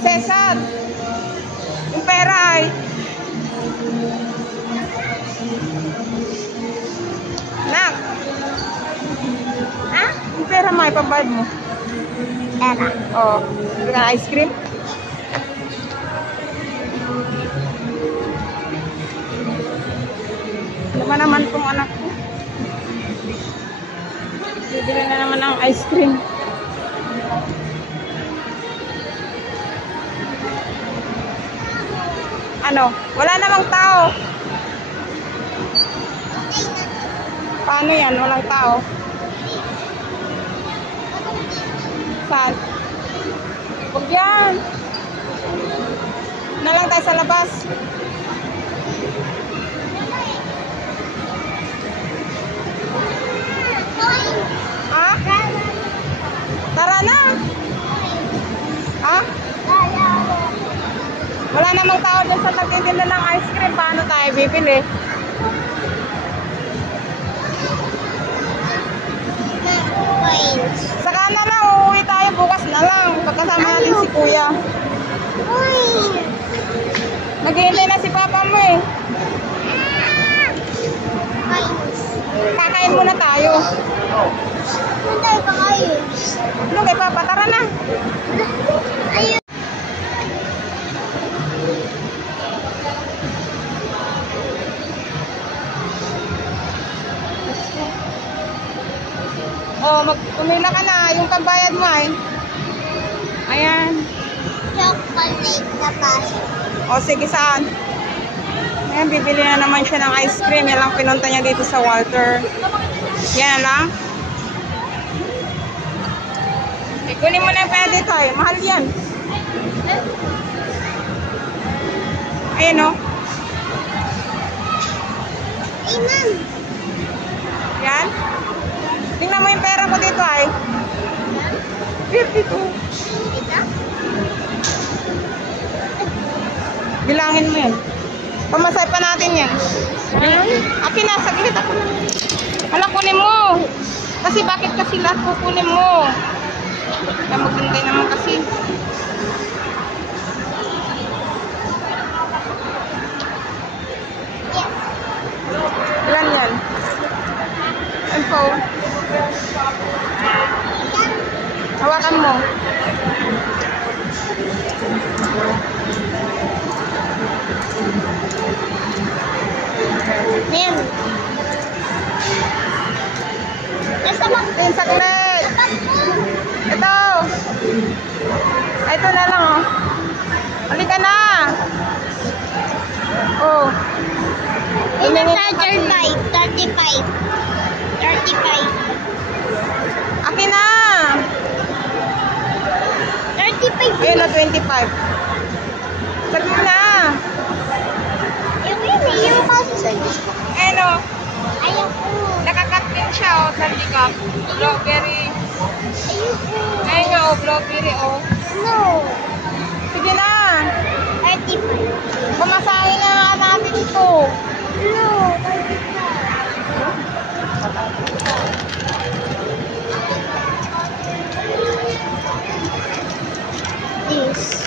Cesar, yung pera ay. Nak. Ha? Yung pera mo, ipambayad mo. Pera. Oo. Bili ka ng ice cream? Naman tong anak ko. Bibili na naman ng ice cream. Ano? Wala namang tao. Paano yan? Walang tao. Saan? Huwag yan. Na lang tayo sa labas. Ha? Tara na. Ha? Wala namang tao dun sa nagtitinda ng ice cream. Paano tayo bibili? Saka na lang, uuwi tayo bukas na lang. Pagkasama natin si Kuya. Naghihintay na si Papa mo eh. Kakain muna tayo. Ano kay Papa? Tara na. Oh, umila ka na. Yung pambayad mo ay. Ayan. Chocolate na pa. O, sige, saan? Ayan, bibili na naman siya ng ice cream. Yan lang pinunta niya dito sa Walter. Yan lang. Kunin mo na yung pera dito ay. Mahal yan. Ayan o. Iman. Yan. Tingnan mo yung pera ko dito ay. 52. Bilangin mo yan. Pamasay pa natin yan. Akin na, saglit ako na. Hala, kunin mo. Kasi bakit kasi lahat kukunin mo? Kaya maghintay naman kasi. Ilan yan? Ang phone. Hawakan mo. Ayan. Nasa bang? Tin, saglit. Ito. Ito na lang oh. Halika na. Oh. Ilan na 35? 35. Akin na. 35. Ayun na 25. Sabi mo na. Yung kasi sa gusto. Ayun oh. Ayoko. Nakakat din siya oh. Candy cup. Strawberry. Ayoko. Ayun oh. Strawberry oh. No. Sige na. 35. Pumasangin na nga natin ito. No. 35. This.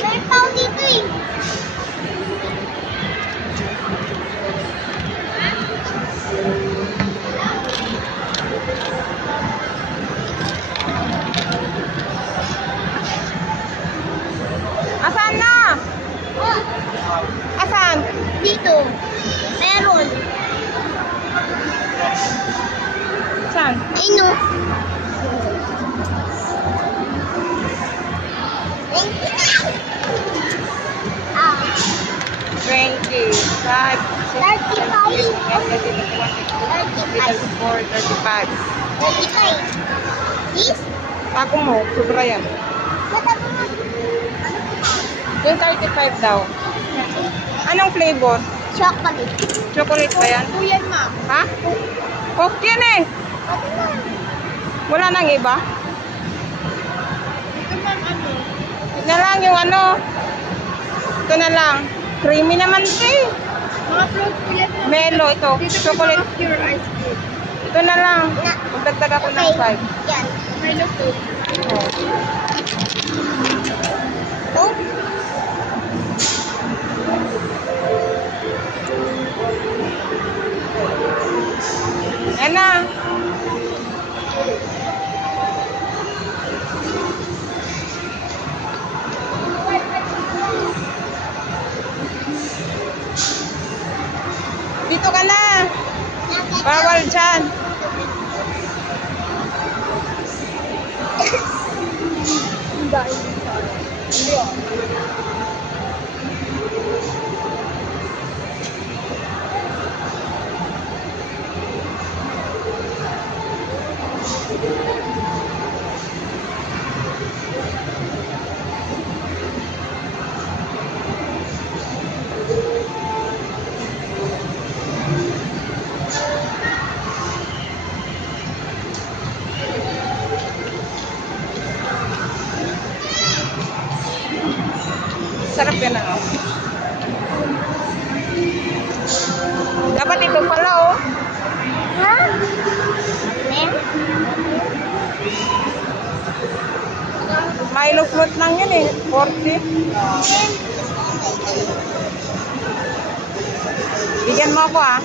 May pao dito eh. Asan na? Asan? Dito. Meron. Saan? Ino. Ah. 20, 5, 35. 35. This? Tako mo, sobra yan. Matabi mo. Yung 35 daw. Anong flavor? Chocolate. Chocolate ba yan? Ito yan, ma'am. Ha? Coke yan eh. Pati na. Wala nang iba? Ito, ma'am, ano? Ito na lang yung ano. Ito na lang. Creamy naman ito eh. Ma'am, Na-upload ko yan. Melo, ito. Chocolate. Pure ice cream. Ito na lang. Magdagdag ako ng 5. Yan. Milo to. Oh. Oh. Ayan na. Dito ka na. Bawal dyan. Sarap yan ano. Dapat ito pala oh. Ha? Mem? Milo float lang yun eh. 40. Bigyan mo ako ah.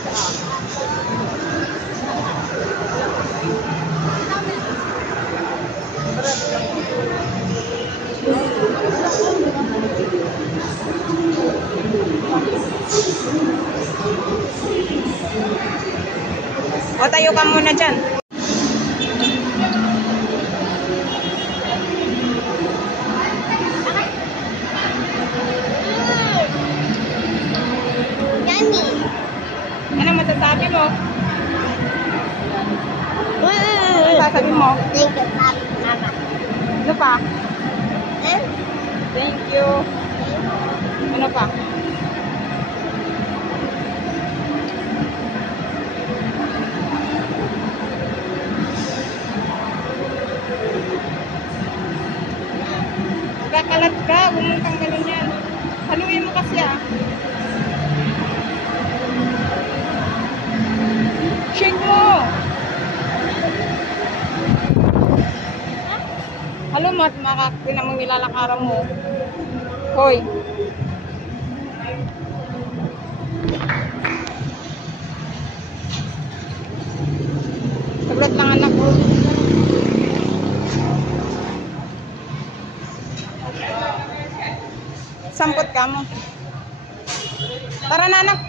O tayo ka muna dyan. Yummy. Ano masasabi mo? Ano sasabi mo? Thank you, Mama. Ano pa? Eh? Thank you. Ano pa? Kakalat ka, huwag mong tanggalin yan. Haluin mo kasi ah. Shake mo! Halo mo at makakita mo nilalakaran mo. Hoy. Saglit lang anak ko. Sampot ka mo. Tara na anak.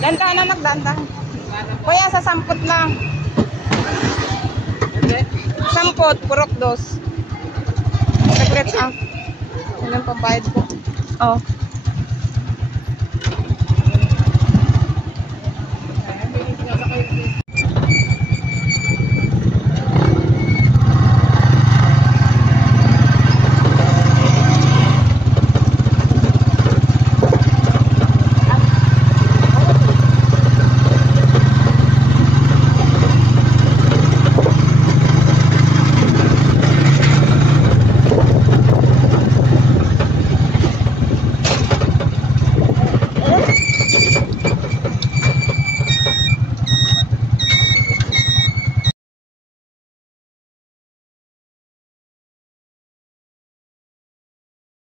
Dandahan anak, dandahan. Kuya, sa sampot lang. Sampot, purok dos. Saglit ah. Yan ang pambayad ko. Oh.